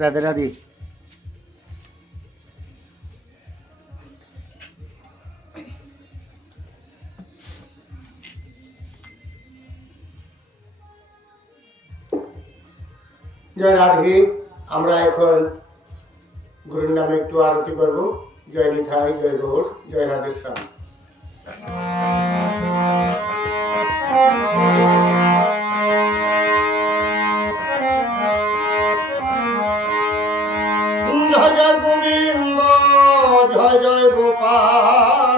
রাধে রাধে। জয় রাধে, আমরা এখন গুরুর নামে একটু আরতি করব। জয় নিথায় জয় গৌর, জয় রাধেশ্যাম জয় জয় গোবিন্দ জয় জয় গোপাল।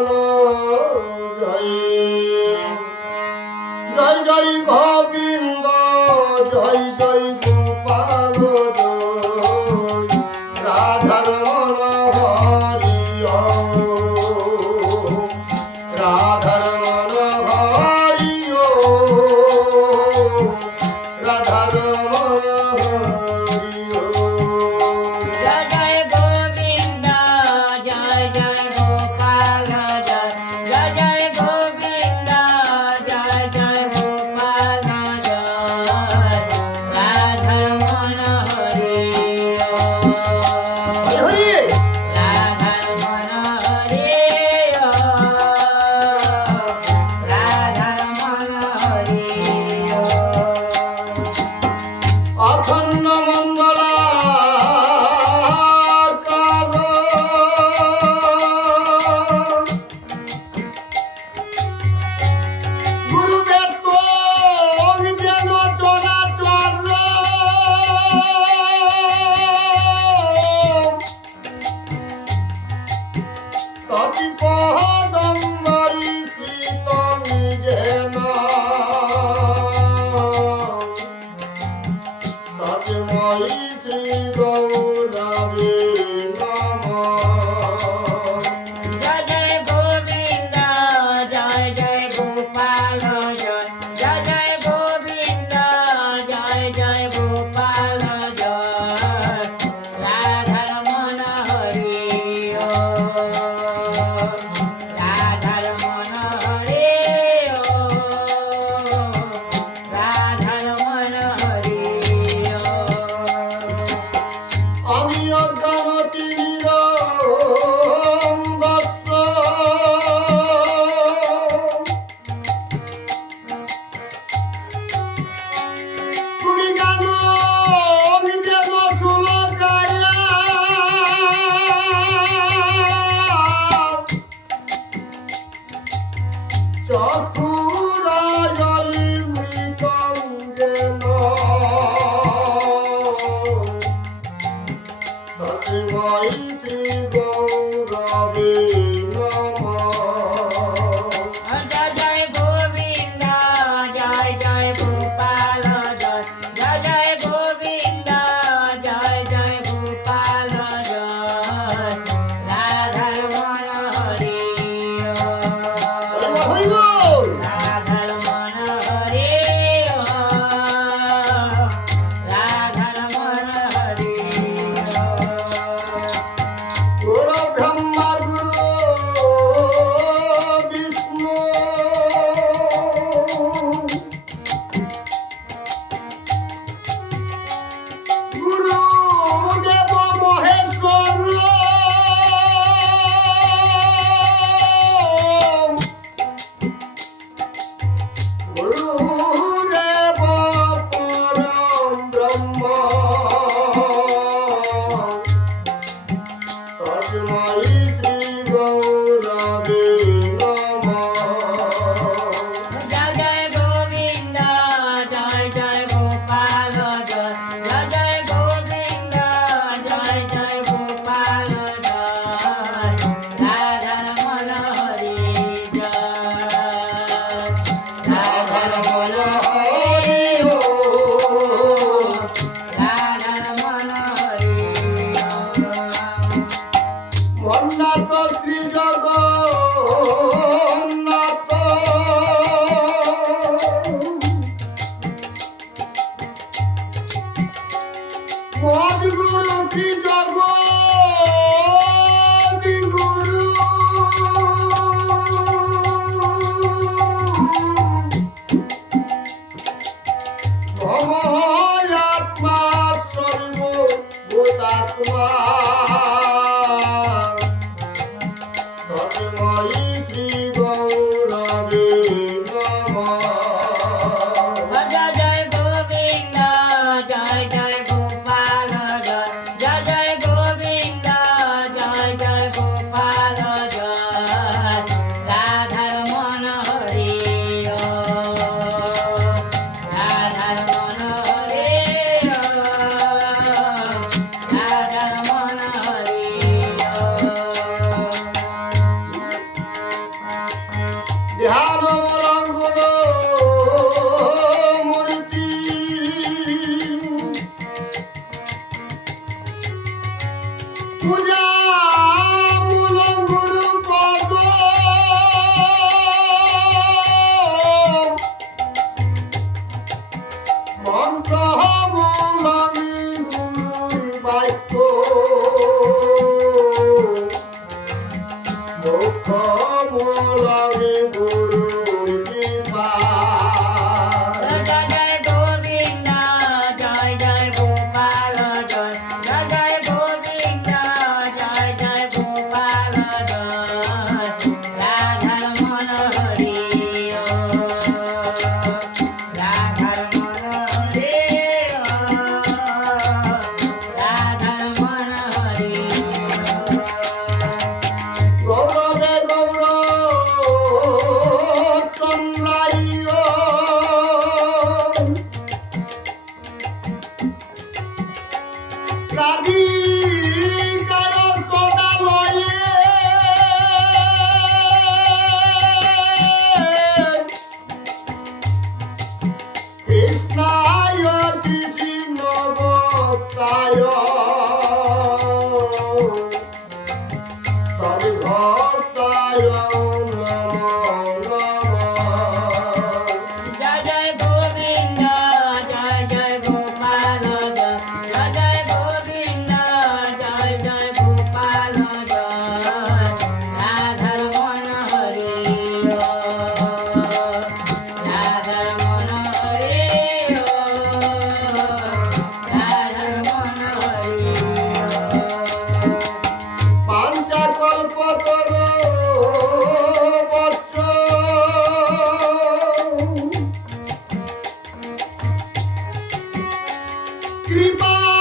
姑娘 Grimbal!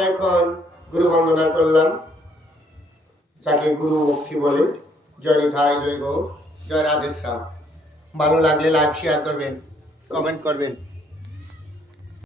আমরা এখন গুরু বন্দনা করলাম। যাকে গুরু ভক্তি বলে জয় ধায় জয় গৌর জয় রাধেশ্যাম। ভালো লাগলে লাইভ শেয়ার করবেন কমেন্ট করবেন।